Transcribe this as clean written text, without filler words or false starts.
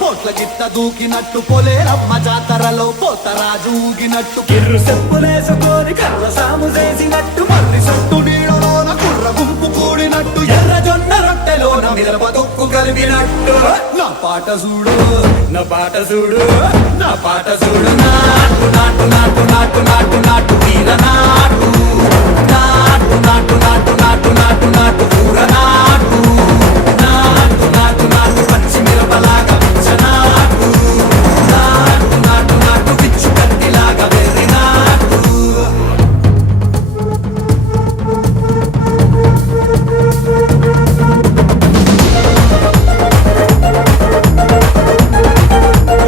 పోట్ల గిట్ట దూకినట్టు పొలేరమ్మ జాతరలో పోతరాజు ఊగినట్టు కిర్రు చెప్పులేసుకొని కర్ర సాము చేసినట్టు మర్రి సట్టు నీడలోన కుర్ర గుంపు కూడినట్టు ఎర్ర జొన్న రొట్టెలోన మిరప దుక్కు కలిపినట్టు నా పాట చూడు నా పాట చూడు నా పాట చూడు నాటు నాటు నాటు నాటు నాటు నాటు వీరనా